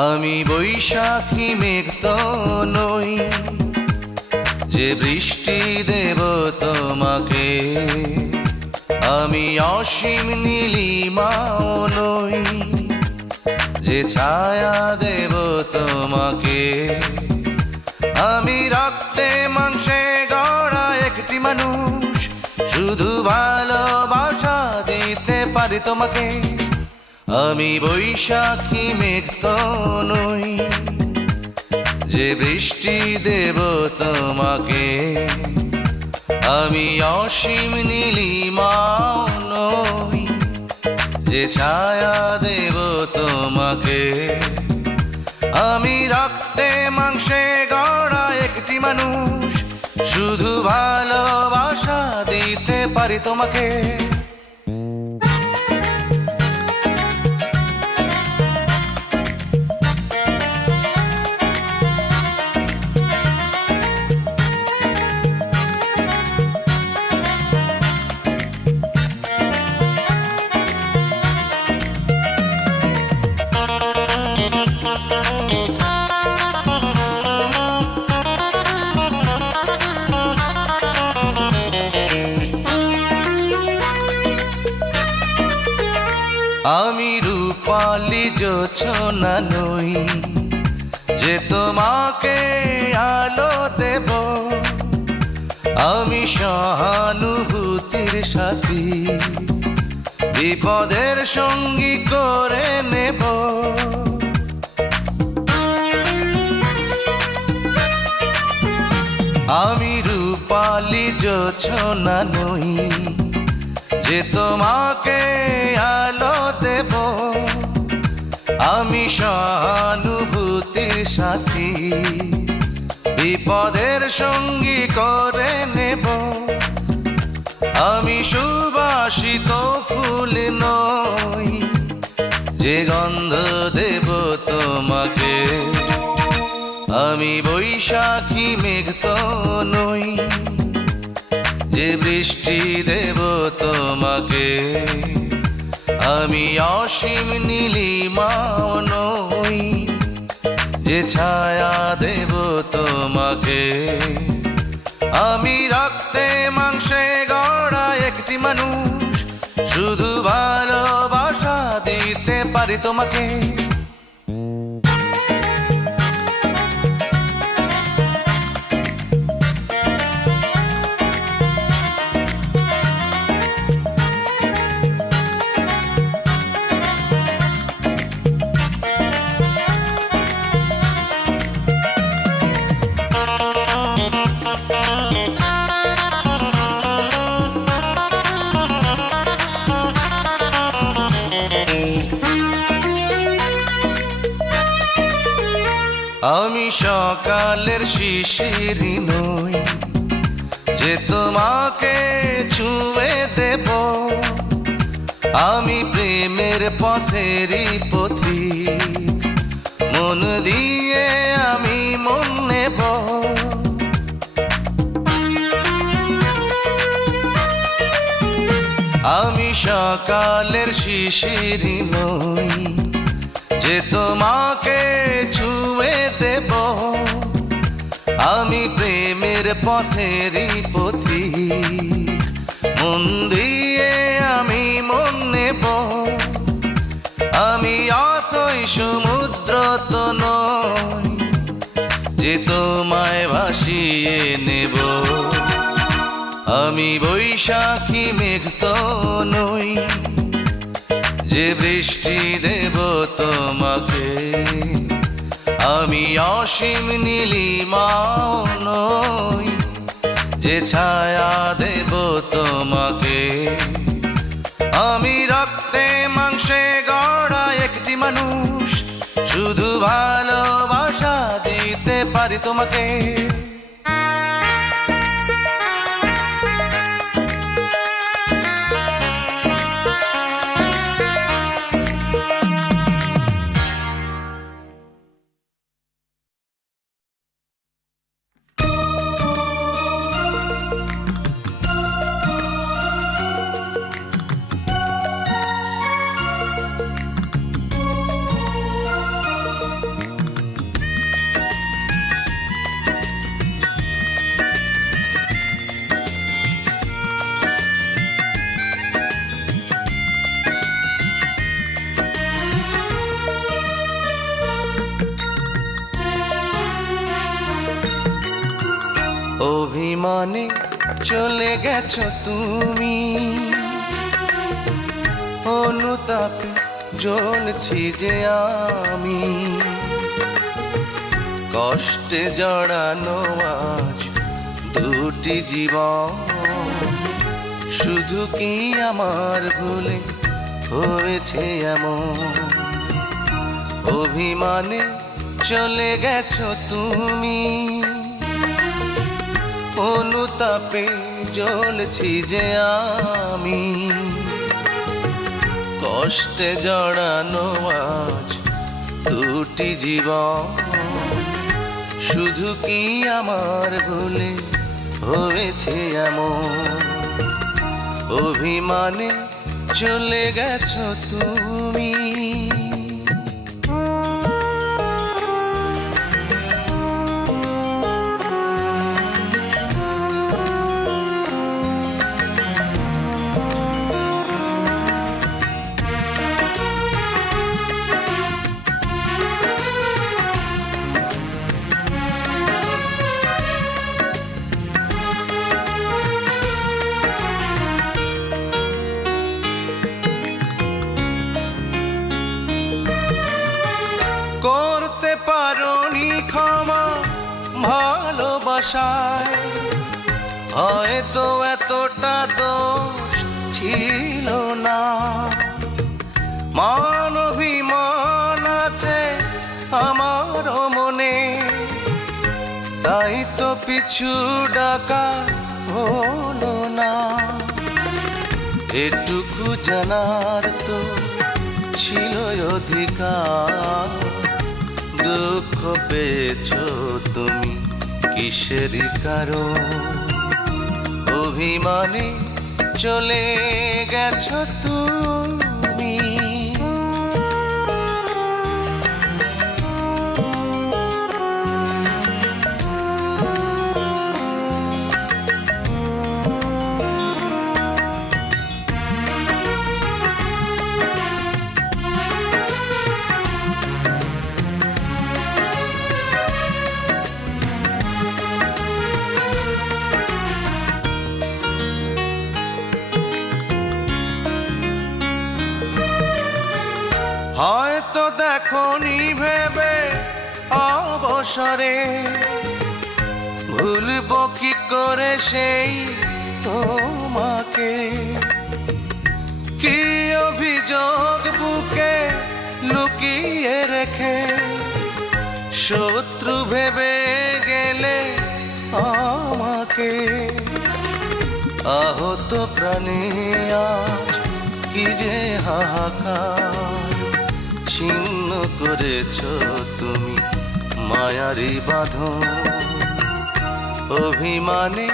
আমি বৈশাখী মেঘ তো নই যে বৃষ্টি দেব তোমাকে, আমি অসীম নীলিমাও নই যে ছায়া দেব তোমাকে। আমি রক্তে মাংসে গড়া একটি মানুষ, শুধু ভালোবাসা দিতে পারি তোমাকে। আমি বৈশাখী মেঘ তো নই যে বৃষ্টি দেব তোমাকে, আমি অসীম নীলিমাও নই যে ছায়া দেব তোমাকে। আমি রক্তে মাংসে গড়া একটি মানুষ, শুধু ভালোবাসা দিতে পারি তোমাকে। আমি রূপালি জোছনা নই যে তোমাকে আলো দেব, আমি সহানুভূতির সাথী বিপদের সঙ্গী করে নেব। আমি রূপালি জোছনা নই যে তোমাকে আলো দেব, আমি সহানুভূতির সাথী বিপদের সঙ্গী করে নেব। আমি সুবাসিত ফুল নই যে গন্ধ দেব তোমাকে, আমি বৈশাখী মেঘ তো নই যে বৃষ্টি দেব তোমাকে, আমি অসীম নীলিমাও নই যে ছায়া দেব তোমাকে। আমি রক্তে মাংসে গড়া একটি মানুষ, শুধু ভালোবাসা দিতে পারি তোমাকে। আমি সকালের শিশিরি নই যে তোমাকে ছুঁয়ে দেব, আমি প্রেমের পথেরই পথিক, মন দিয়ে আমি মন নেব। আমি সকালের শিশিরি নই যে তোমাকে ছুঁয়ে দেব, আমি প্রেমের পথেরই পথিক, মন দিয়ে আমি মন নেব। আমি অথই সমুদ্র তো নই যে তোমায় ভাসিয়ে নেব, আমি বৈশাখী মেঘ তো নই যে বৃষ্টি দেব তোমাকে, আমি অসীম নীলিমাও নই যে ছায়া দেব তোমাকে। আমি রক্তে মাংসে গড়া একটি মানুষ, শুধু ভালোবাসা দিতে পারি তোমাকে। অভিমানে চলে গেছো তুমি, অনুতাপে জ্বলছি যে আমি, কষ্টে জড়ানো আজ দুটি জীবন, শুধু কি আমার ভুলে হয়েছে এমন। অভিমানে চলে গেছো তুমি, অনুতাপে জ্বলছি যে আমি, কষ্টে জড়ানো আজ দুটি জীবন, শুধু কি আমার ভুলে হয়েছে এমন। অভিমানে চলে গেছো তুমি। করতে পারোনি ক্ষমা ভালোবাসায়, হয়তো এতটা দোষ ছিল না। মান অভিমান আছে আমারও মনে, তাই তো পিছু ডাকা হলো না। এটুকু জানার তো ছিল অধিকার, দুঃখ পেয়েছো তুমি কিসেরই কারণ। অভিমানে চলে গেছো তুমি। হয়তো দেখোনি ভেবে অবসরে, ভুলবো কি করে সেই তোমাকে। কি অভিযোগ বুকে লুকিয়ে রেখে, শত্রু ভেবে গেলে আমাকে। আহত প্রাণে আজ কি যে হাহাকার, ছিন্ন করেছো তুমি মায়ারি বাঁধন। অভিমানে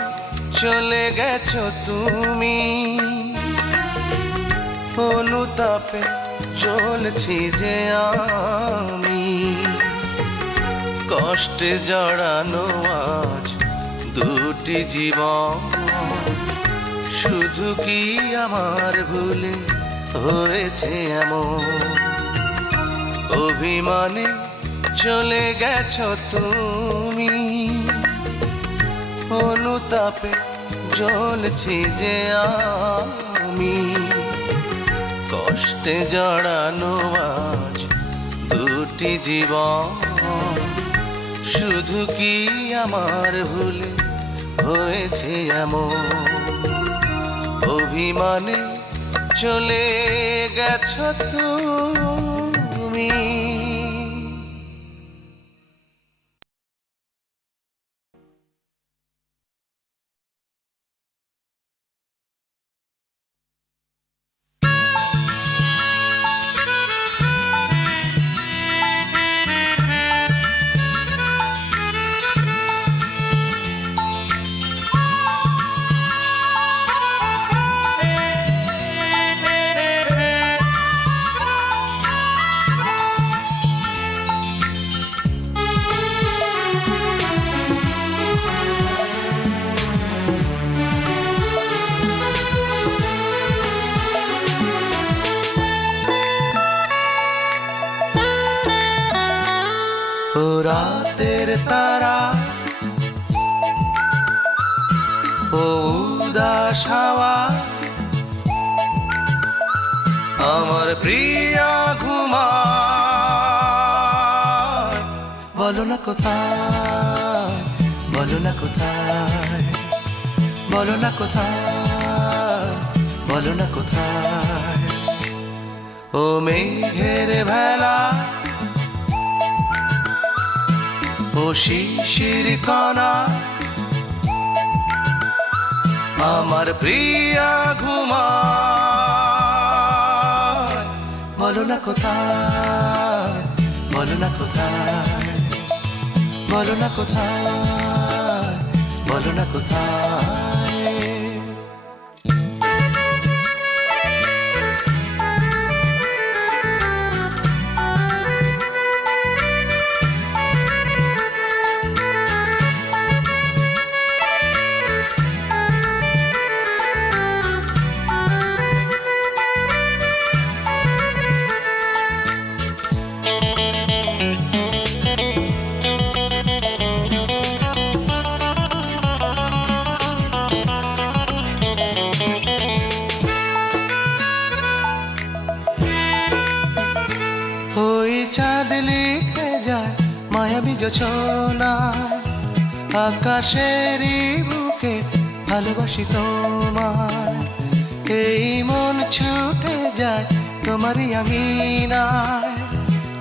চলে গেছো তুমি, অনুতাপে জ্বলছি যে আমি, কষ্টে জড়ানো আজ দুটি জীবন, শুধু কি আমার ভুলে হয়েছে এমন। অভিমানে চলে গেছো তুমি, অনুতাপে জ্বলছি যে আমি, কষ্টে জড়ানো আজ দুটি জীবন, শুধু কি আমার ভুলে হয়েছে এমন। অভিমানে চলে গেছো তুমি। রাতের তারা উদাস হাওয়া আমার প্রিয়া ঘুমায়। বলো না কোথায়, বলো না কোথায়, বলো না কোথায়, বলো না কোথায়। ও মেঘের ভেলা, ও শিশির কণা আমার প্রিয়া ঘুমায়। বলো না কোথায়, বলো না কোথায়, বলো না কোথায়, বলো না কোথায়। ওই চাঁদ লিখে যায় মায়াবী যোছনায়, আকাশেরই বুকে ভালোবাসি তোমায়। এই মন ছুটে যায় তোমারই আঙিনায়,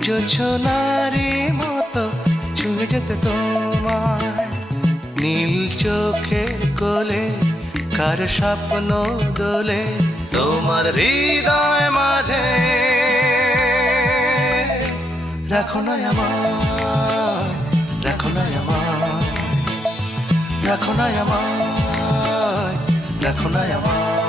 যোছনারই মতো ছুঁয়ে যেতে তোমায়। নীল চোখের কোলে কার স্বপ্ন দোলে তোমার হৃদয় মাঝে। রাখো না আমায়, রাখো না আমায়, রাখো না আমায়, রাখো না আমায়।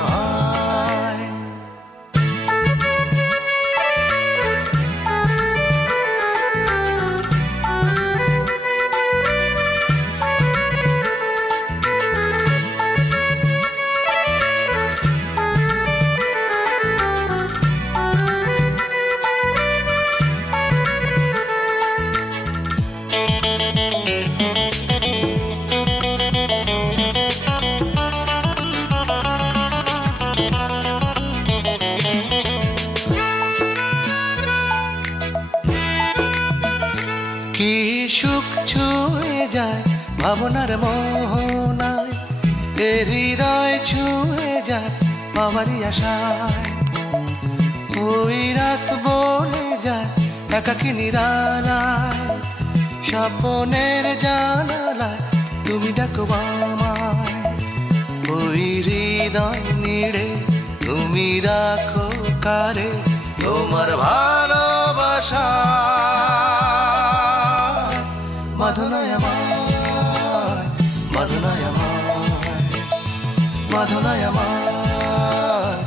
কি সুখ ছুঁয়ে যায় ভাবনার মোহনায়, এ হৃদয় ছুঁয়ে যায় বাবারই আশায়। ওই রাত বলে যায় একাকী নিরালায়, স্বপ্নের জানালায় তুমি ডাকো আমায়। ওই হৃদয় নিড়ে তুমি রাখো কারে তোমার ভালোবাসা। মাধুনায় আমায়, মাধুনায় আমায়, মাধুনায় আমায়,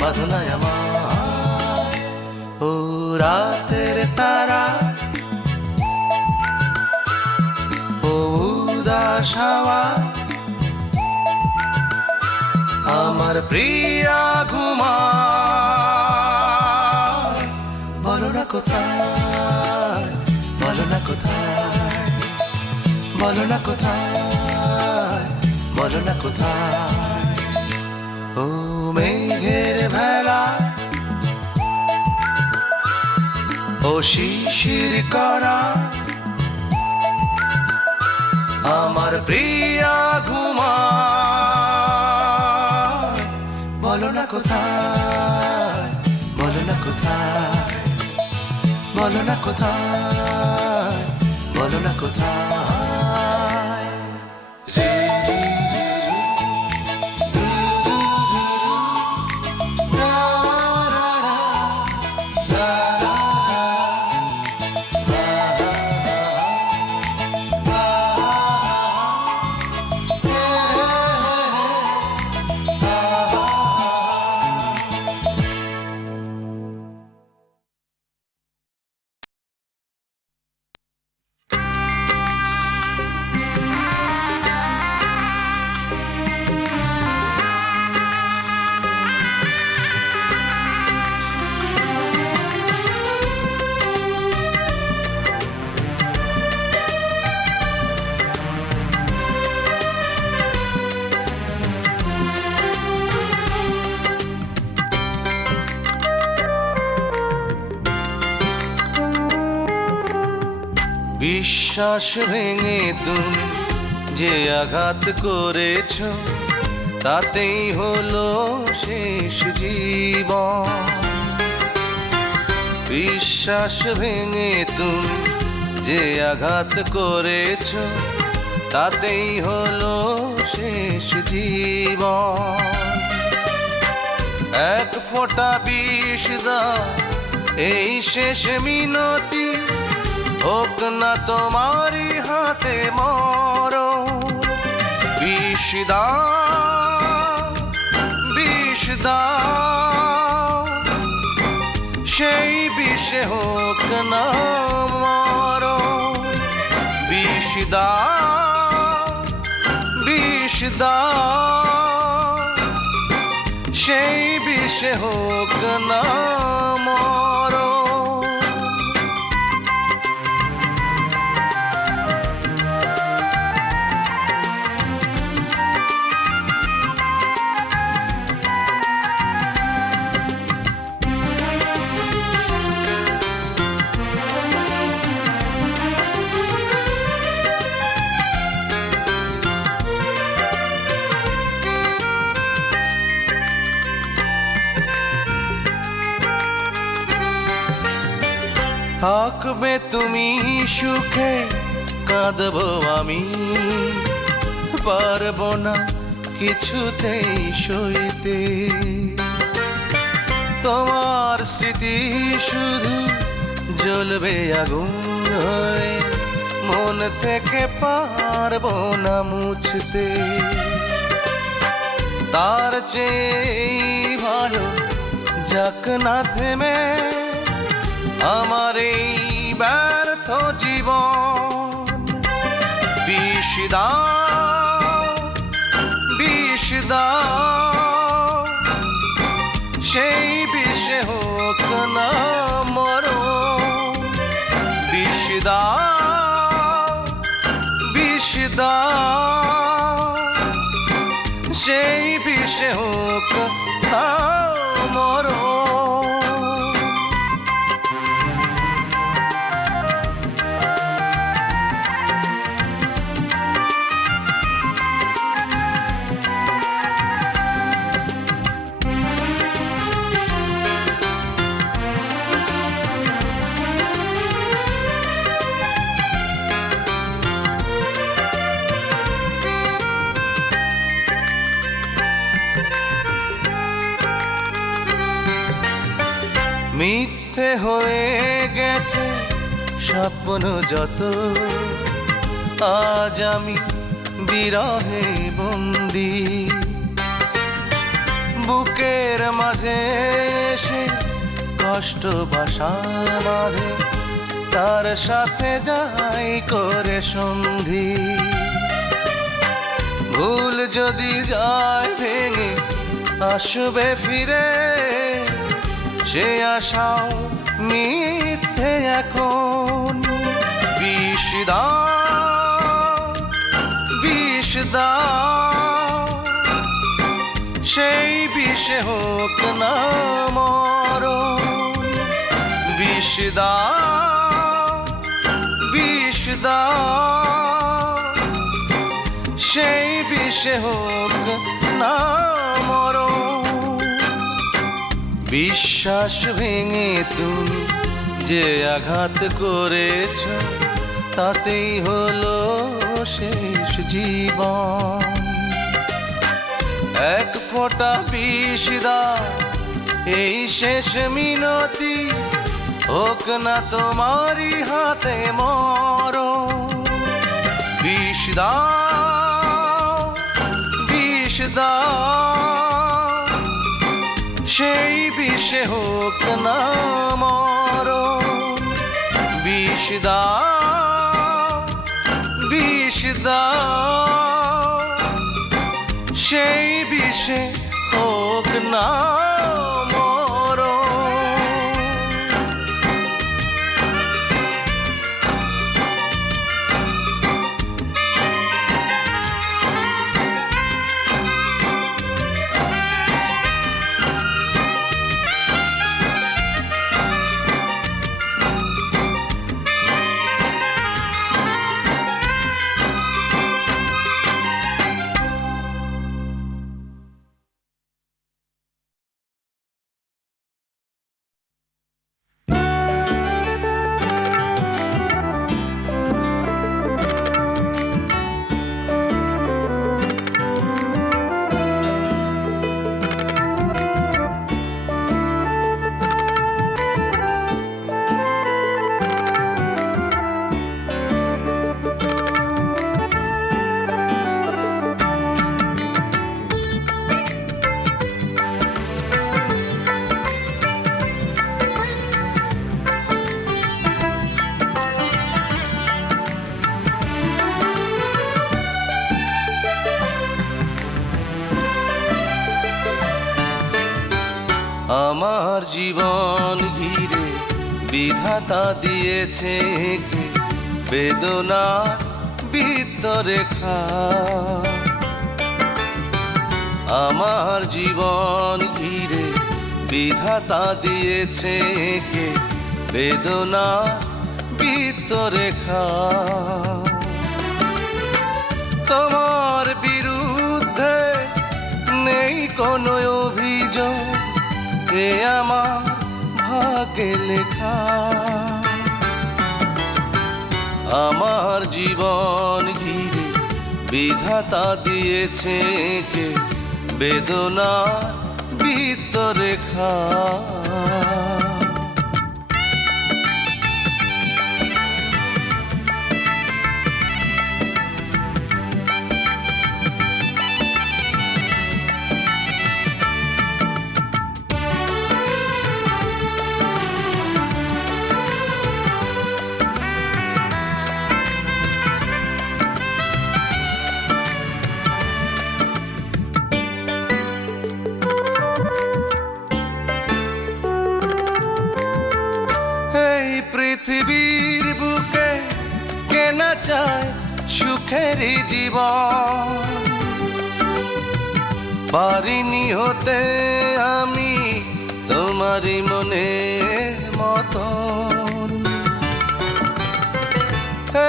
মাধুনায় আমায়। ও রাতের তারা, ও উদাস হাওয়া আমার প্রিয়া ঘুমায়। বলো না কোথায়, বলো না কোথায়, বলো না কোথায়, বলো না কোথায়। ও মেঘের ভেলা, ও শিশির কণা আমার প্রিয়া ঘুমায়। বলো না কোথায়, বলো না কোথায়, বলো না কোথায়, বলো না কোথায়। বিশ্বাস ভেঙে তুমি যে আঘাত করেছ, তাতেই হলো শেষ জীবন। বিশ্বাস ভেঙে তুমি যে আঘাত করেছ, তাতেই হলো শেষ জীবন। এক ফোঁটা বিষ দাও, এই শেষ মিনতি, হোক না তোমারই হাতে মরণ। বিষ দাও, বিষ দাও, সেই বিষে হোক না মরণ। বিষ দাও, বিষ দাও, সেই বিষে হোক না মরণ। থাকবে তুমি সুখে, কাঁদবো আমি, পারবো না কিছুতেই সইতে। তোমার স্মৃতি শুধু জ্বলবে আগুন হয়ে, মন থেকে পারবো না মুছতে। তার চেয়ে ভালো যাক না থেমে আমার এই ব্যর্থ জীবন। বিষ দাও, বিষ দাও, সেই বিষে হোক না মরণ। বিষ দাও, বিষ দাও, সেই বিষে হোক না মরণ। মিথ্যে হয়ে গেছে স্বপ্ন যত, আজ আমি বিরহে বন্দি। বুকের মাঝে সে কষ্ট ভাষা বাঁধে, তার সাথে যাই করে সন্ধি। ভুল যদি যায় ভেঙে আসবে ফিরে, সে আশাও মিথ্যে এখন। বিষ দাও, বিষ দাও, সেই বিষে হোক না মরণ। বিষ দাও, বিষ দাও, সেই বিষে হোক না মরণ। বিশ্বাস ভেঙে তুমি যে আঘাত করেছ, তাতেই হলো শেষ জীবন। এক ফোঁটা বিষ দাও, এই শেষ মিনতি, হোক না তোমারই হাতে মরণ। বিষ দাও, বিষ দাও, সেই বিষে হোক না মরণ। বিষ দাও, বিষ দাও, সেই বিষে হোক না মরণ। জীবন ঘিরে বিধাতা দিয়েছে এঁকে বেদনা বৃত্তরেখা। আমার জীবন ঘিরে বিধাতা দিয়েছে এঁকে বেদনা বৃত্তরেখা। তোমার বিরুদ্ধে নেই কোনো অভিযোগ, এ আমার ভাগ্যে লেখা। আমার জীবন ঘিরে বিধাতা দিয়েছে এঁকে বেদনা বৃত্তরেখা। পৃথিবীর বুকে কেনা চায় সুখেরই জীবন, পারিনি হতে আমি তোমারই মনের মতন।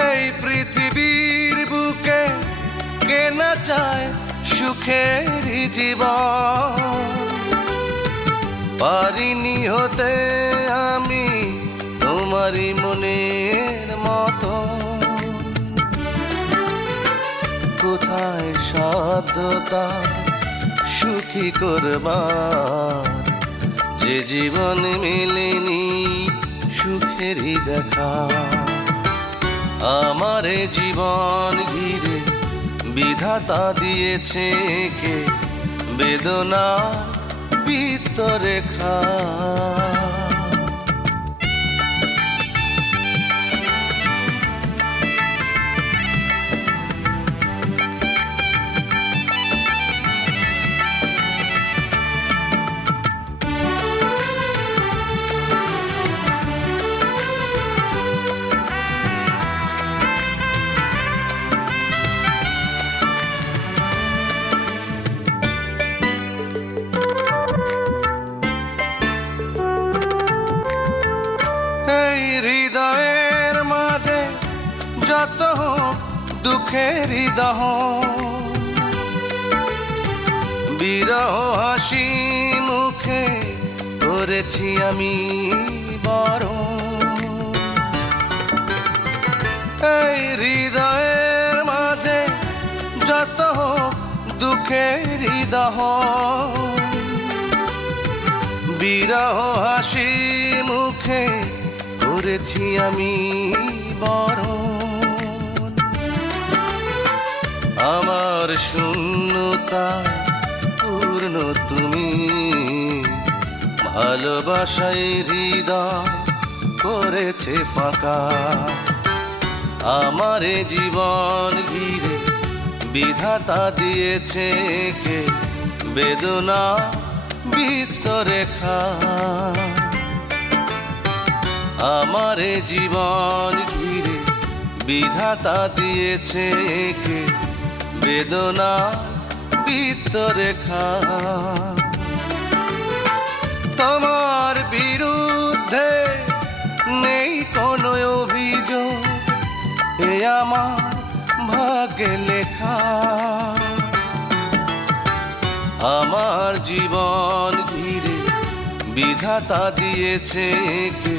এই পৃথিবীর বুকে কেনা চায় সুখেরই জীবন, পারিনি হতে আমি তোমারই মনের মতো। কোথায় সাধ্যতা সুখী করবার, যে জীবন মেলেনি সুখেরই দেখা। আমার জীবন ঘিরে বিধাতা দিয়েছে এঁকে বেদনা বৃত্তরেখা। হৃদয়ের মাঝে যত দুঃখের দহন, বিরহ হাসি মুখে করেছি আমি বরণ। এই হৃদয়ের মাঝে যত দুঃখের দহন, বিরহ হাসি মুখে করেছি আমি বরণ। আমার শূন্যতা পূর্ণ তুমি, ভালোবাসায় হৃদয় করেছে ফাঁকা। আমার জীবন ঘিরে বিধাতা দিয়েছে এঁকে বেদনা বৃত্তরেখা। আমার জীবন ঘিরে বিধাতা দিয়েছে এঁকে বেদনা বৃত্তরেখা। তোমার বিরুদ্ধে নেই কোনো অভিযোগ, এ আমার ভাগ্যে লেখা। আমার জীবন ঘিরে বিধাতা দিয়েছে এঁকে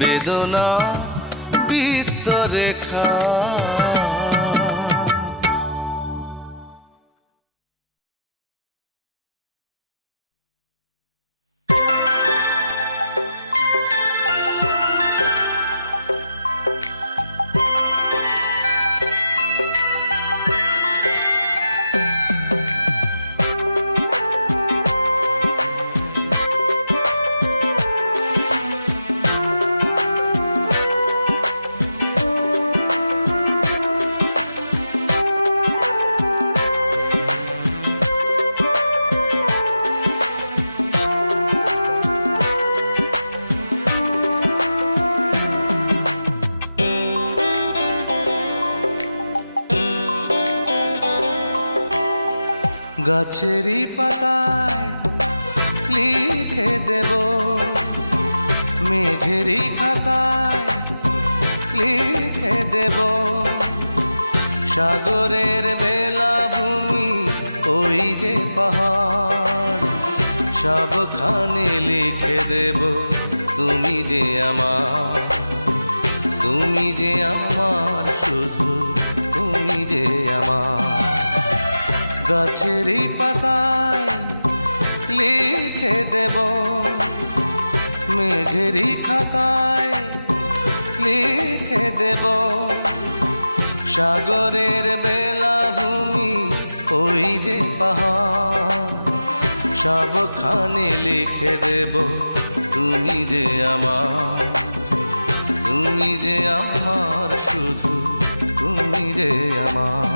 বেদনা বৃত্তরেখা। গাছেরই পাতায় লিখে দেব, মেঘেরই খাতায় লিখে দেব, সাগরের বেলাভূমি ওই যে পাহাড়, সবখানে লিখে দেব তুমি যে আমার, তুমি যে আমার, শুধু তুমি যে আমার। গাছেরই পাতায় লিখে দেব, মেঘেরই খাতায় লিখে দেব, সাগরের বেলাভূমি ওই যে পাহাড়, সবখানে লিখে দেব তুমি যে আমার, তুমি যে আমার, শুধু তুমি যে আমার।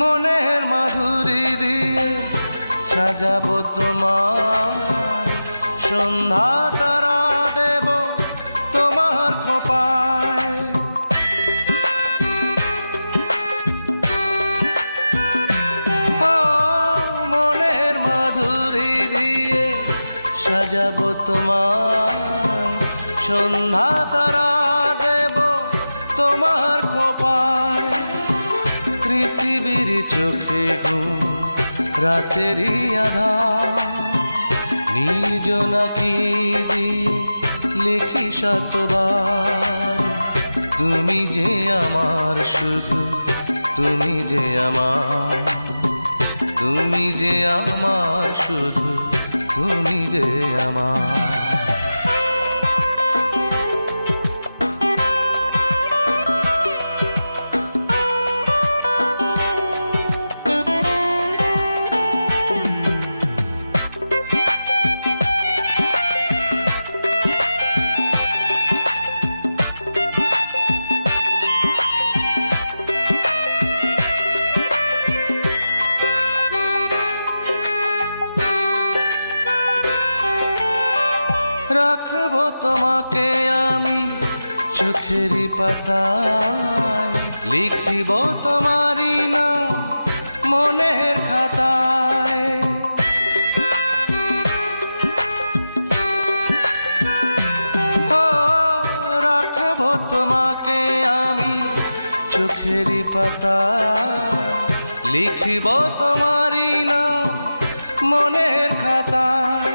মনের মাধুরী দিয়ে সাজাবো তোমায়, সন্ধ্যা তারা দেব তোমার খোপায়। ও মনের মাধুরী দিয়ে সাজাবো তোমায়, সন্ধ্যা তারা দেব তোমার খোপায়। পৃথিবীর চোখে ঘুম রাতেরই আধার, নীল জোনাকি দিয়ে লিখি শতবার তুমি যে আমার, শুধু তুমি যে আমার, তুমি যে আমার, শুধু তুমি যে আমার। রাখবো তোমাকে আমি চোখেরই পাতায়, লিখিব তোমারই নাম মনের খাতায়। ও রাখবো তোমাকে আমি চোখেরই পাতায়, লিখিব তোমারই নাম মনের খাতায়।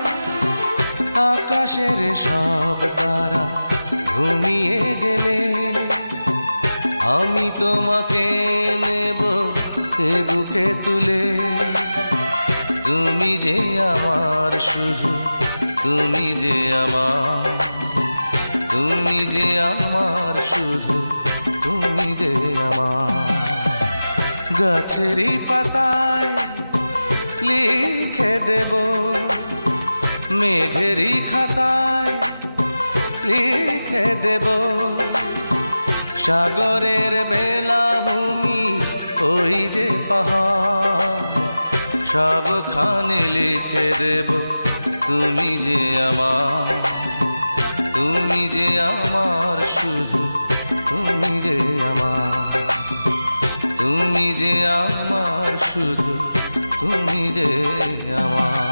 আকাশের সব তারা ঘুমিয়ে গেলে আমি তোমাকে নেব এ বুকে তুলে, তুমি যে আমার, শুধু তুমি যে আমার, তুমি যে আমার, শুধু তুমি যে আমার। গাছেরই পাতায় লিখে দেব, মেঘেরই খাতায় লিখে দেব, সাগরের বেলাভূমি ওই যে পাহাড়, সবখানে লিখে দেব তুমি যে আমার, তুমি যে আমার, শুধু তুমি যে আমার, তুমি যে আমার, শুধু তুমি যে আমার।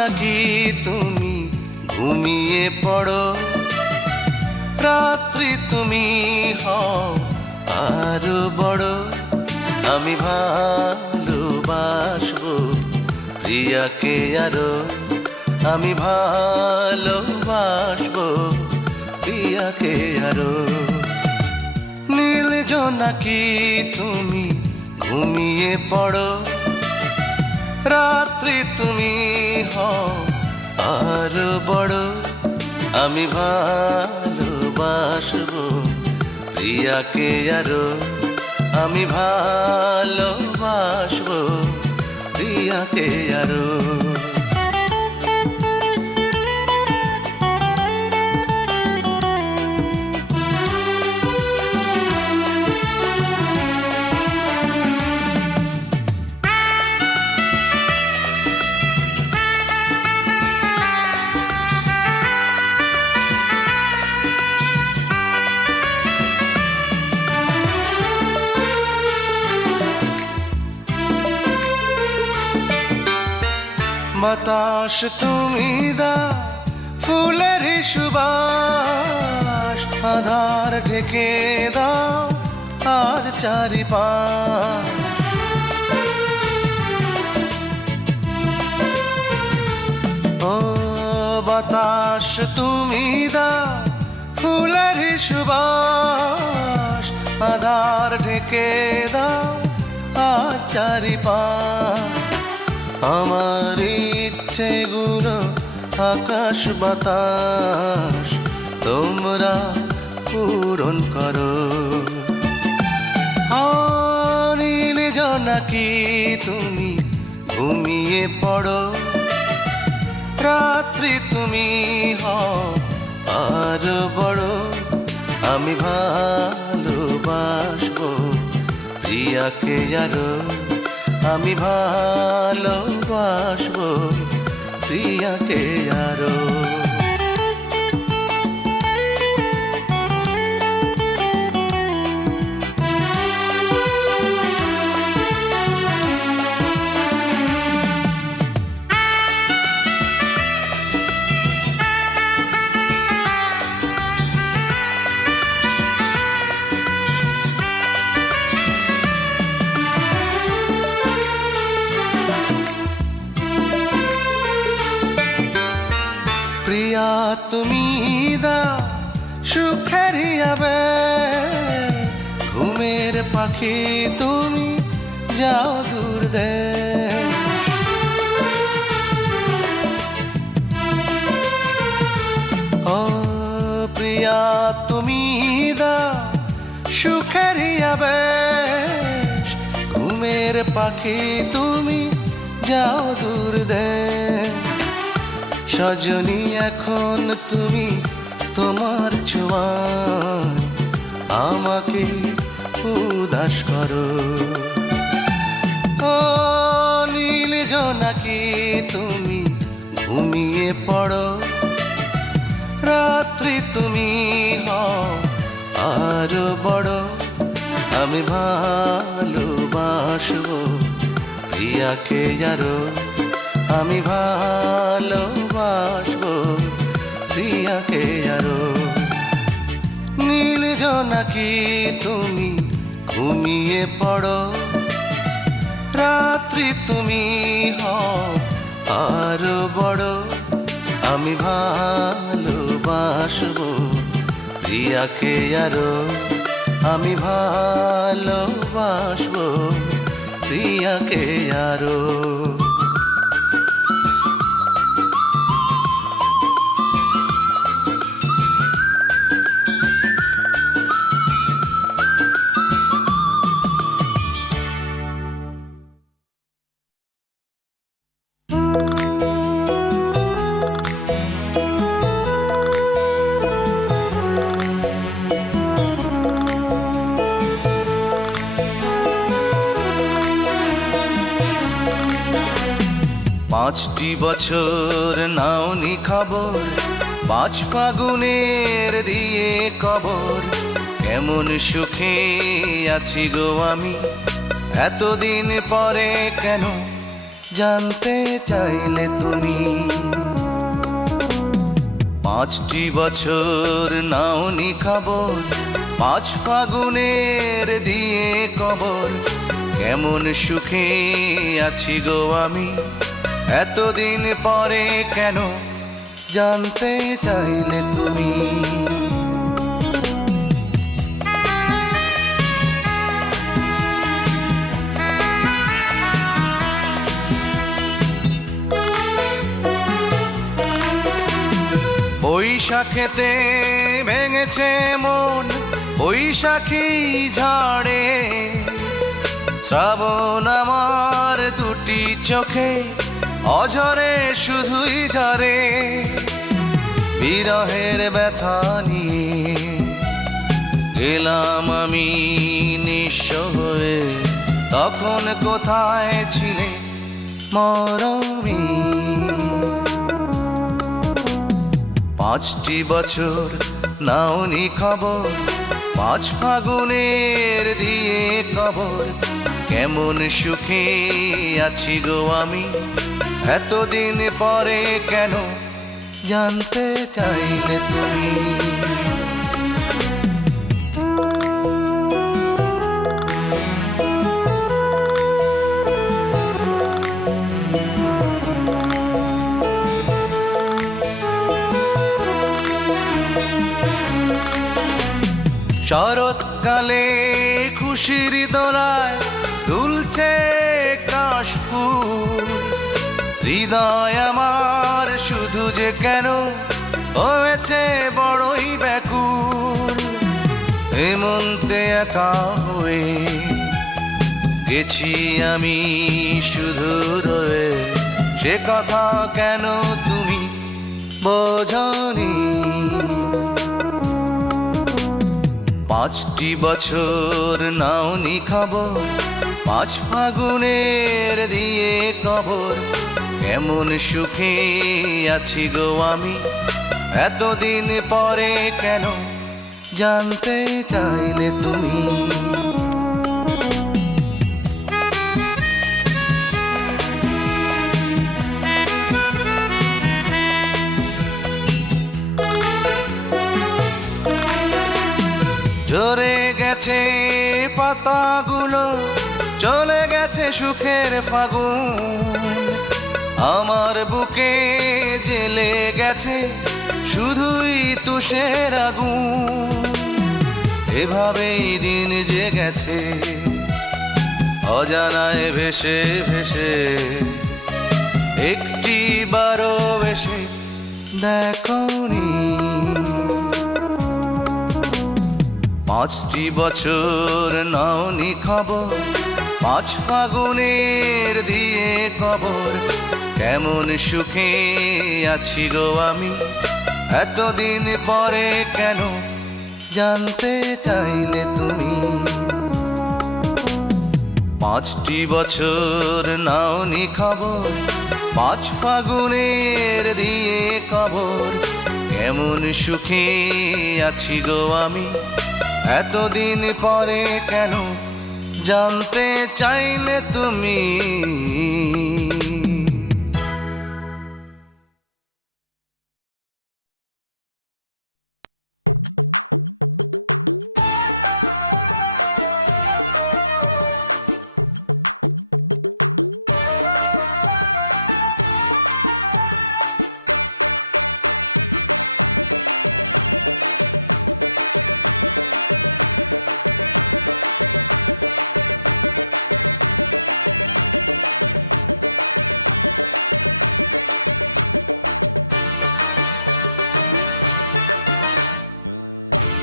নাকি তুমি ঘুমিয়ে পড়ো, রাত্রি তুমি হও আরো বড়। আমি ভালোবাসবো প্রিয়াকে আরো, আমি ভালোবাসবো প্রিয়াকে আরো। নীল জোনাকি তুমি ঘুমিয়ে পড়ো, রাত্রি তুমি হও আরো বড়। আমি ভালোবাসবো প্রিয়াকে আরো, আমি ভালোবাসবো প্রিয়াকে আরো। বাতাস তুমি দাও ফুলের সুবাস, আধার ঢেকে দাও আর চারিপাশ। ও বাতাস তুমি দাও ফুলের সুবাস, আধার ঢেকে দাও আর চারিপাশ। আমার ইচ্ছেগুলো আকাশ বাতাস তোমরা পূরণ করো। নীল জোনাকি তুমি ঘুমিয়ে পড়ো, রাত্রি তুমি হও আরো বড়। আমি ভালোবাসবো প্রিয়াকে আরো, আমি ভালোবাসবো প্রিয়াকে আরো। প্রিয়া তুমি দাও সুখের আবেশ, ঘুমের পাখি তুমি যাও দূর দেশ। ও প্রিয়া তুমি দাও সুখের আবেশ, ঘুমের পাখি তুমি যাও দূর দেশ। সজনী এখন তুমি তোমার ছোঁয়ায় আমাকে উদাস করো। ও নীল জোনাকি তুমি ঘুমিয়ে পড়ো, রাত্রি তুমি হও আরো বড়। আমি ভালোবাসবো প্রিয়াকে আরো, আমি ভালোবাসবো প্রিয়াকে আরো। নীল জোনাকি তুমি ঘুমিয়ে পড়ো, রাত্রি তুমি হও আরো বড়। আমি ভালোবাসবো প্রিয়াকে আরো, আমি ভালোবাসবো প্রিয়াকে আরো। পাঁচটি বছর নাওনি খবর, পাঁচ ফাগুনের দিয়ে কবর। কেমন সুখে আছি গো আমি এতদিন পরে, কেন জানতে চাইলে তুমি। 5টি বছর নাওনি খবর, 5 ফাগুনের দিয়ে কবর, কেমন সুখে আছি গো আমি এতদিন পরে কেন, জানতে চাইলে তুমি। বৈশাখেতে ভেঙেছে মন, বৈশাখী ঝড়ে, শ্রাবণ আমার দুটি চোখে অঝরে শুধুই ঝরে। বিরহের ব্যথা নিয়ে গেলাম আমি নিঃস্ব হয়ে, তখন কোথায় ছিলে মরমী। 5টি বছর নাওনি খবর, 5 ফাগুনের দিয়ে কবর, কেমন সুখে আছি গো আমি এতদিন পরে কেন, জানতে চাইলে তুমি। শরৎকালে খুশির দোলায় দুলছে কাশফুল, হৃদয় আমার শুধু যে কেন হয়েছে বড়ই ব্যাকুল। হেমন্তে একা হয়ে গেছি আমি শুধু রয়ে, সে কথা কেন তুমি বোঝনি। 5টি বছর নাওনি খবর, 5 ফাগুনের দিয়ে কবর, কেমন সুখে আছি গো আমি এতদিন পরে কেন, জানতে চাইলে তুমি। ঝরে গেছে পাতাগুলো, চলে গেছে সুখের ফাগুন, আমার বুকে জ্বেলে গেছে শুধুই তুষের আগুন। এভাবেই দিন যে গেছে অজানায় ভেসে ভেসে, একটি বারো এসে দেখনি। 5টি বছর নাওনি খবর, 5 ফাগুনের দিয়ে কবর, কেমন সুখে আছি গো আমি এতদিন পরে কেন, জানতে চাইলে তুমি। 5টি বছর নাওনি খবর, 5 ফাগুনের দিয়ে কবর, কেমন সুখে আছি গো আমি এতদিন পরে কেন, জানতে চাইলে তুমি।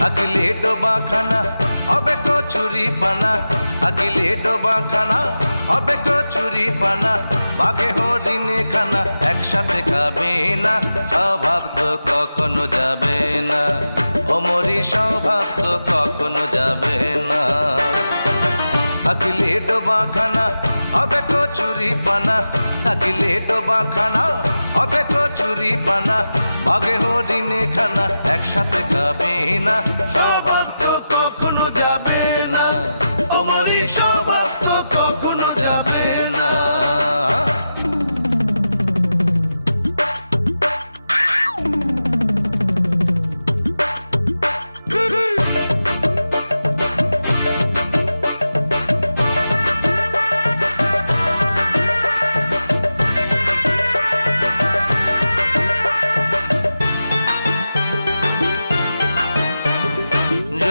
আগিলে ডোবাখানা হবে কচুরি পানা, আগিলে ডোবাখানা হবে কচুরি পানা, বাঘে হরিণে খানা একসাথে খাবে না, স্বভাব তো কখনো যাবে না, অমরি স্বভাব তো কখনো যাবে না। আগিলে ডোবাখানা হবে কচুরি পানা, আগিলে ডোবাখানা হবে কচুরি পানা, বাঘে হরিণে খানা একসাথে খাবে না, স্বভাব তো কখনো যাবে না, অমরি স্বভাব তো কখনো যাবে না।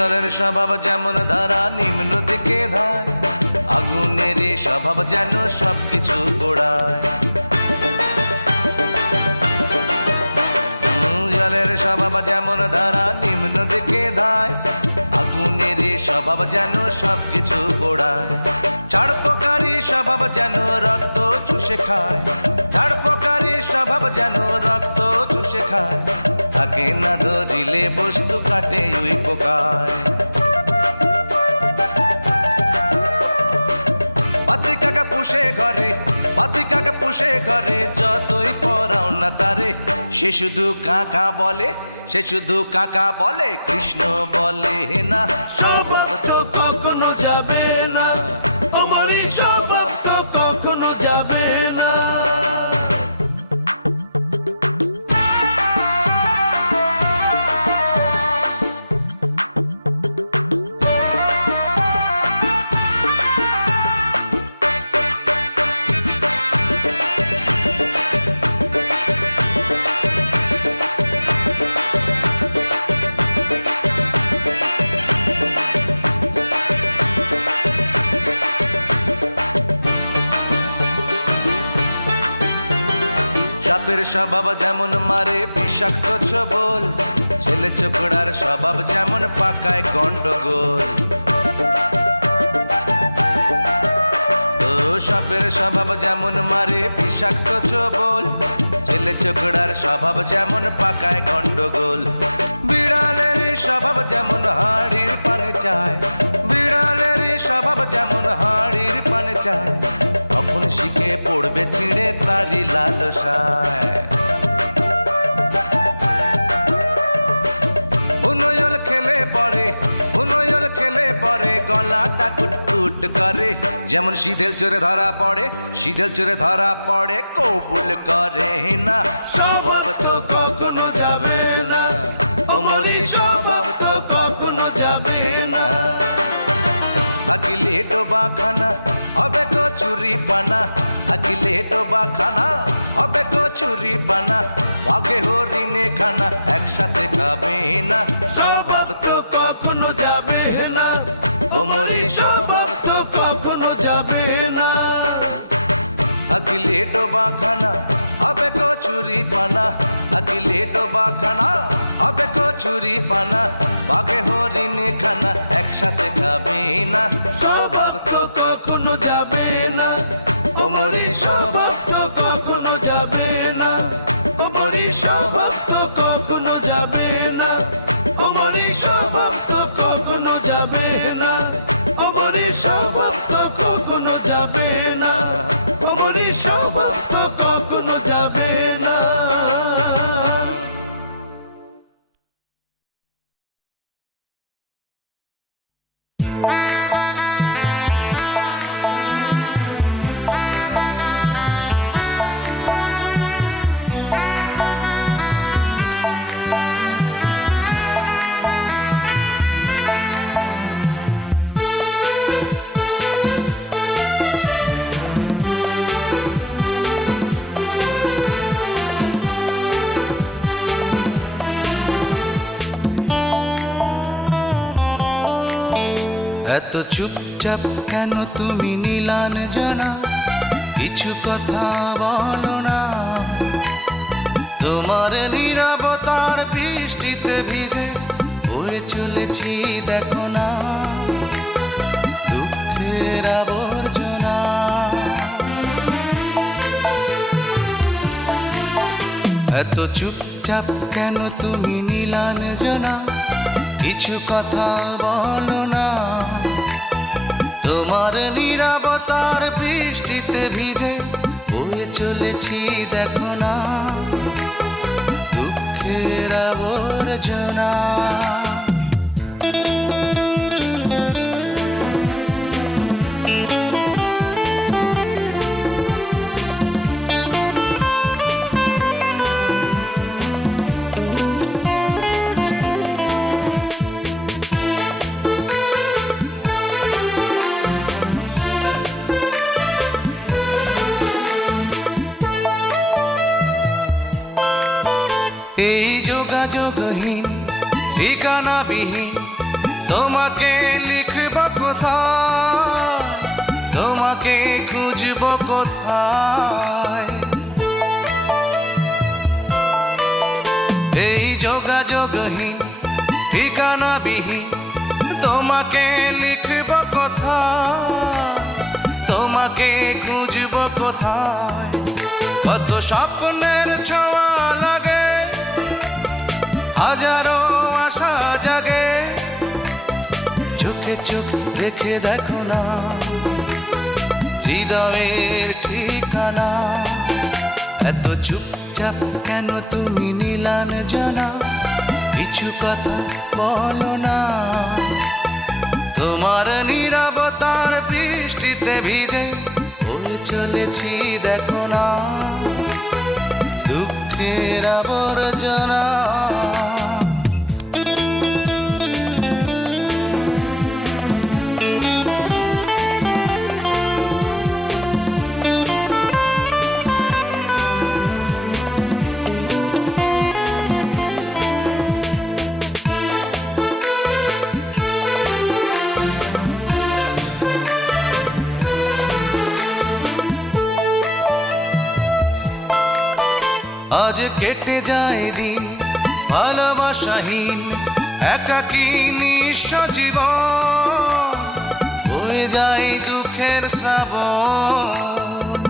জলের স্বভাব যেমন ধারা নিম্ন দিকে ধায়, আগুনের স্বভাব যেন সবকিছু পোড়ায়। জলের স্বভাব যেমন ধারা নিম্ন দিকে ধায়, আগুনের স্বভাব যেন সবকিছু পোড়ায়। ছাড়পোকারি স্বভাব যেন রক্ত চুষে খায়, ছাড়পোকারি স্বভাব যেন রক্ত চুষে খায়। থাকে না ধরিলে বস্তু কাটে ওই পোকায়। পাতিকাকে পুষে ঘরে, পাতিকাকে পুষে ঘরে, যতই পরাও না তারে, সে শুধু কাকা বলে, সে শুধু কাকা বলে, কৃষ্ণ বলে না। স্বভাব তো কখনো যাবে না, তোমার এই স্বভাব তো কখনো যাবে না। সাপের স্বভাব যেমন মারে বিষাক্ত ছোবল, ছেলে ছোকরার স্বভাব যেমন পাকায় গন্ডগোল। সাপের স্বভাব যেমন মারে বিষাক্ত ছোবল, ছেলে ছোকরার স্বভাব যেমন পাকায় গন্ডগোল। বিড়ালের স্বভাব যেমন হাড়ির পানে চায়, বিড়ালের স্বভাব যেমন হাড়ির পানে চায়। কখন শিখে পড়বে ছিঁড়ে তারি লালসায়। উনয়ল খেলে পরে, উনয়ল খেলে পরে, গলাটা কুটকুট করে। যেমন শীতেল চোরে ধরা পড়ে, শীতেল চোরে ধরা পড়ে, কবুল করে না। স্বভাব তো কখনো যাবে না, ওমরি স্বভাব তো কখনো যাবে না। থাকিলে ডোবা খানা হবে কচুরি পানা, থাকিলে ডোবা খানা হবে কচুরি পানা। বাঘে হরিণে খানা একসাথে খাবে না, স্বভাব তো কখনো যাবে না, ওমরি স্বভাব তো কখনো যাবে না। থাকিলে ডোবা খানা হবে কচুরি পানা, থাকিলে ডোবা খানা হবে কচুরি পানা। বাঘে হরিণে খানা একসাথে খাবে না, স্বভাব তো কখনো যাবে না, ওমরি স্বভাব তো কখনো যাবে না, ওমরি স্বভাব তো কখনো যাবে না, ওমরি স্বভাব তো কখনো যাবে না, ওমরি স্বভাব তো কখনো যাবে না, ওমরি স্বভাব তো কখনো যাবে না। এত চুপচাপ কেন তুমি নীলাঞ্জনা, কিছু কথা বলো না। তোমার নীরবতার বৃষ্টিতে ভিজে বয়ে চলেছি দেখো না, দুঃখের আবর্জনা। এত চুপচাপ কেন তুমি নীলাঞ্জনা, কিছু কথা বলো না। তোমার নীরবতার বৃষ্টিতে ভিজে বয়ে চলেছি দেখো না, দুঃখের আবর্জনা। এই যোগাযোগহীন ঠিকানাবিহীন তোমাকে লিখব কোথায়, তোমাকে খুঁজব কোথায়। এই যোগাযোগহীন ঠিকানাবিহীন তোমাকে লিখব কোথায়, তোমাকে খুঁজব কোথায়। কত স্বপ্নের ছোঁয়া লাগে, হাজারো আশা জাগে, চোখে চোখ রেখে দেখো না হৃদয়ের ঠিকানা। এত চুপচাপ কেন তুমি নীলাঞ্জনা, কিছু কথা বলো না। তোমার নীরবতার বৃষ্টিতে ভিজে বয়ে চলেছি দেখো না দুঃখের আবর্জনা। আজ কেটে যায় দিন ভালোবাসাহীন, একাকী নিঃস্ব জীবন, বয়ে যায় দুঃখের শ্রাবণ।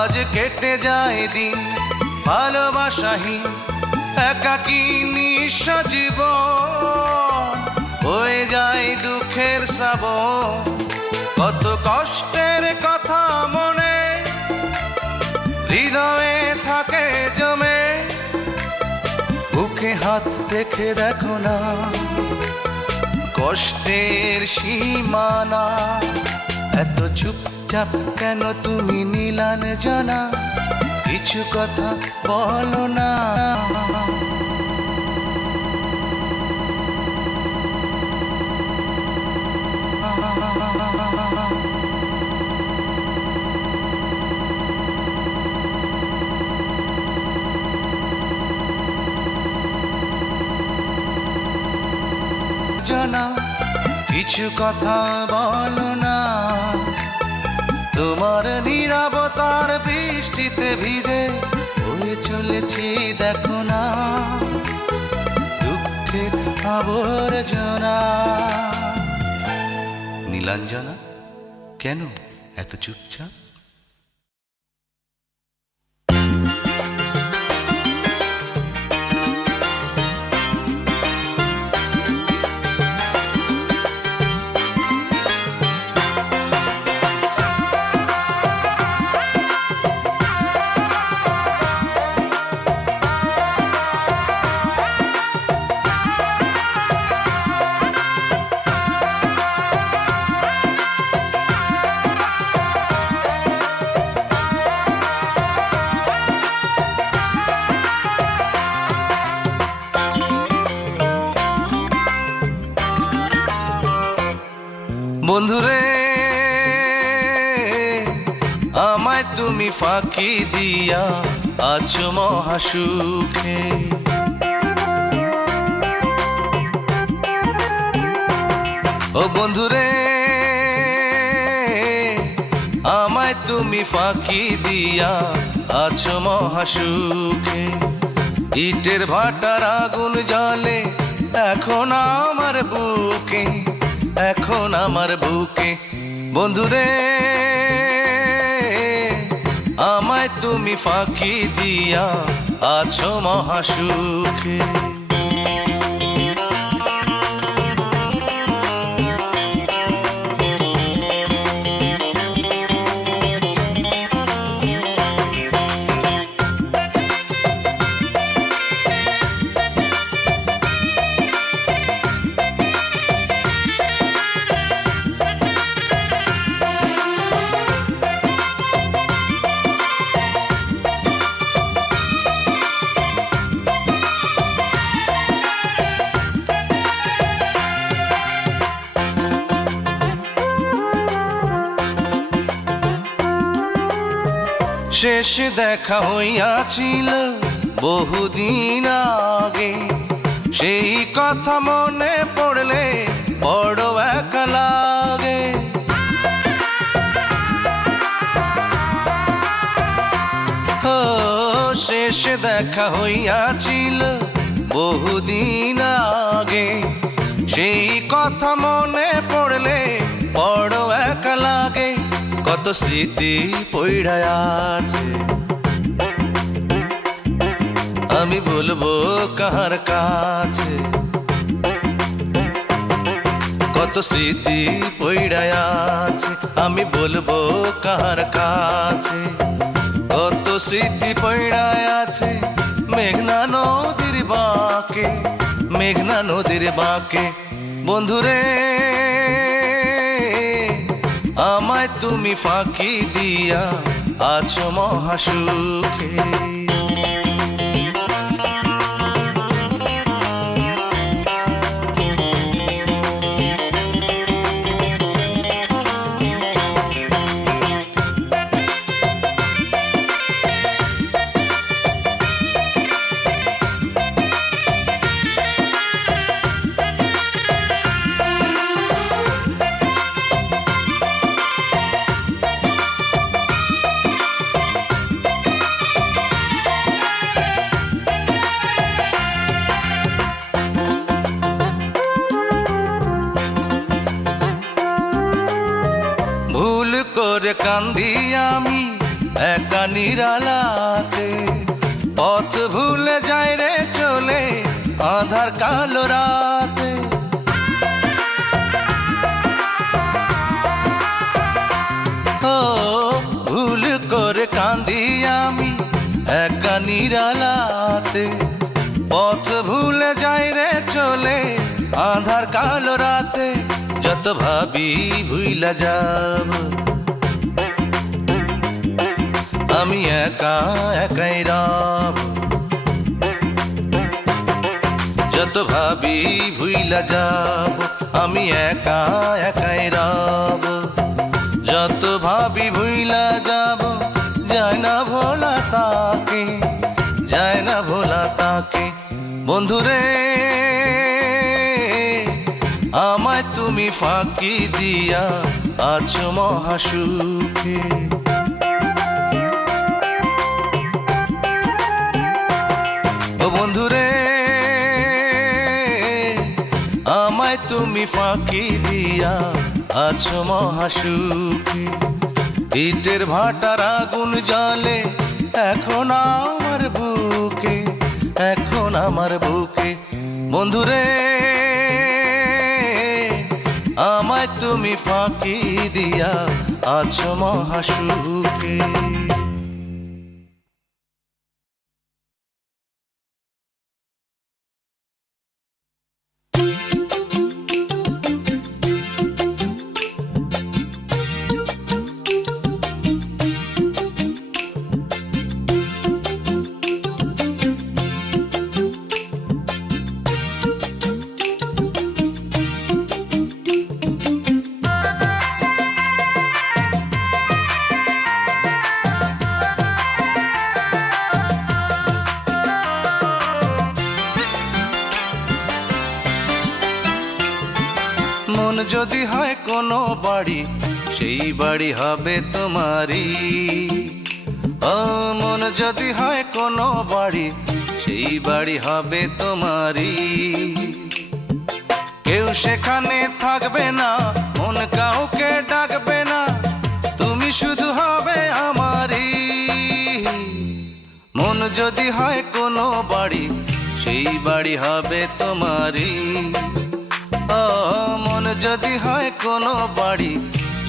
আজ কেটে যায় দিন ভালোবাসাহীন, একাকী নিঃস্ব জীবন, বয়ে যায় দুঃখের শ্রাবণ। কত কষ্টের কথা মনে হৃদয়ে থাকে জমে, বুকে হাত রেখে দেখো না কষ্টের সীমানা। এত চুপচাপ কেন তুমি নীলাঞ্জনা, কিছু কথা বলো না। কিছু কথা বলো না। তোমার নীরবতার বৃষ্টিতে ভিজে বয়ে চলেছি দেখো না দুঃখের আবর্জনা। নীলাঞ্জনা কেন এত চুপচাপ? বন্ধুরে আমায় তুমি ফাঁকি দিয়া আছো মহাসুখে, ও বন্ধুরে আমায় তুমি ফাঁকি দিয়া আছো মহাসুখে। ইটের ভাটার আগুন জ্বলে এখন আমার বুকে, এখন আমার বুকে। বন্ধুরে আমায় তুমি ফাঁকি দিয়া আছো মহাসুখে। শেষ দেখা হইয়াছিল বহুদিন আগে, সেই কথা মনে পড়লে বড় একা লাগে। ও শেষ দেখা হইয়াছিল বহুদিন আগে, সেই কথা মনে পড়লে বড় একা লাগে। কত স্মৃতি পইড়া আছে, আমি বলবো কার কাছে। কত স্মৃতি পইড়া আছে, আমি বলবো কার কাছে। কত স্মৃতি পইড়া আছে মেঘনা নদীর বাঁকে, মেঘনা নদীর বাঁকে। বন্ধুরে আমায় তুমি ফাঁকি দিয়া আছো মহাসুখে। ভুল করে কান্দি আমি একা নিরালাতে, পথ ভুলে যাই রে চলে আধার কালো রাতে। ও ভুল করে কান্দি আমি একা নিরালাতে, পথ ভুলে যাই রে চলে আধার কালো রাতে। যত ভাবি ভুইলা যাব আমি একা একাই রব। যত ভাবি ভুইলা যাব আমি একা একাই রব। যত ভাবি ভুইলা যাব যায় না ভোলা তাকে, যায় না ভোলা তাকে। বন্ধুরে আমায় তুমি ফাঁকি দিয়া আছো মহাসুখে। ও বন্ধুরে আমায় তুমি ফাঁকি দিয়া আছো মহাসুখে। ইটের ভাটার আগুন জ্বলে এখন আমার বুকে, এখন আমার বুকে। বন্ধুরে আমায় তুমি ফাঁকি দিয়া আছো মহাসুখে। মন যদি হয় কোনো বাড়ি সেই বাড়ি হবে তোমারই। ও মন যদি হয় কোনো বাড়ি সেই বাড়ি হবে তোমারই। কেউ সেখানে থাকবে না, মন কাউকে ডাকবে না, তুমি শুধু হবে আমারই। মন যদি হয় কোনো বাড়ি সেই বাড়ি হবে তোমারই। ও মন যদি হয় কোনো বাড়ি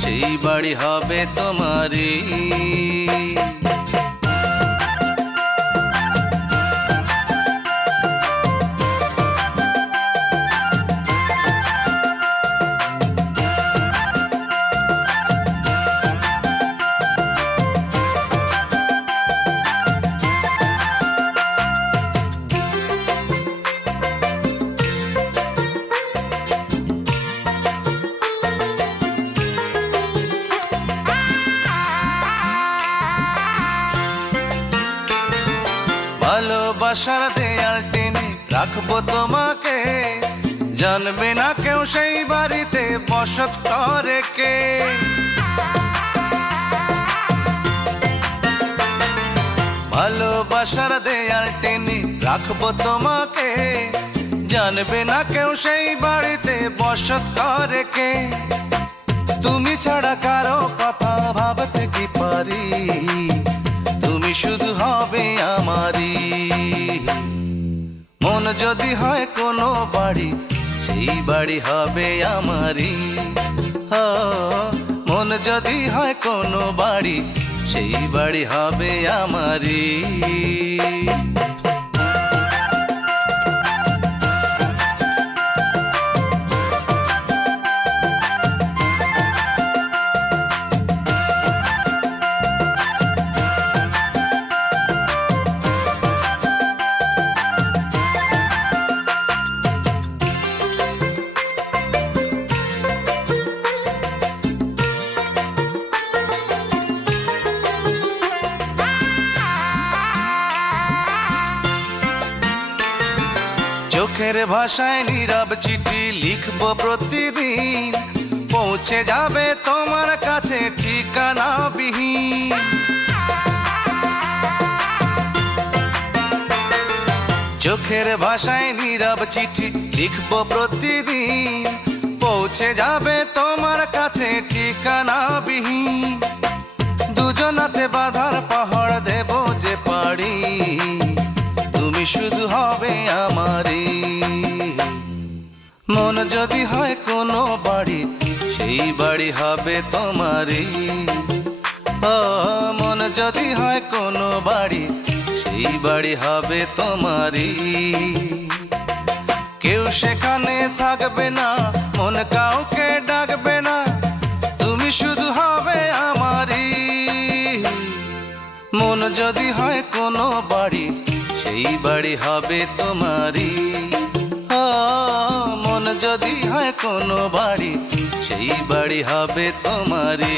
সেই বাড়ি হবে তোমারই। ভালোবাসার দেয়াল টেনে রাখবো তোমাকে, জানবে না কেউ সেই বাড়িতে বসত করে কে। ভালোবাসার দেয়াল টেনে রাখবো তোমাকে, জানবে না কেউ সেই বাড়িতে বসত করে কে। তুমি ছাড়া কারো কথা ভাবতে কি পারি, তুমি শুধু হবে আমারই। মন যদি হয় কোনো বাড়ি, সেই বাড়ি হবে আমারই। মন যদি হয় কোনো বাড়ি, সেই বাড়ি হবে আমারই। চোখের ভাষায় নীরব চিঠি লিখবো প্রতিদিন, পৌঁছে যাবে তোমার কাছে ঠিকানা বিহীন। চোখের ভাষায় নীরব চিঠি লিখবো প্রতিদিন, পৌঁছে যাবে তোমার কাছে ঠিকানা বিহীন। দুজনাতে বাধার পাহাড় দেব যে পারি, তুমি শুধু হবে আমারই। মন যদি হয় কোনো বাড়ি, সেই বাড়ি হবে তোমারই। মন যদি হয় কোনো বাড়ি, সেই বাড়ি হবে তোমারই। কেউ সেখানে থাকবে না, মন কাউকে ডাকবে না, তুমি শুধু হবে আমারই। মন যদি হয় কোনো বাড়ি, সেই বাড়ি হবে তোমারই। মন যদি হয় কোনো বাড়ি, সেই বাড়ি হবে তোমারই।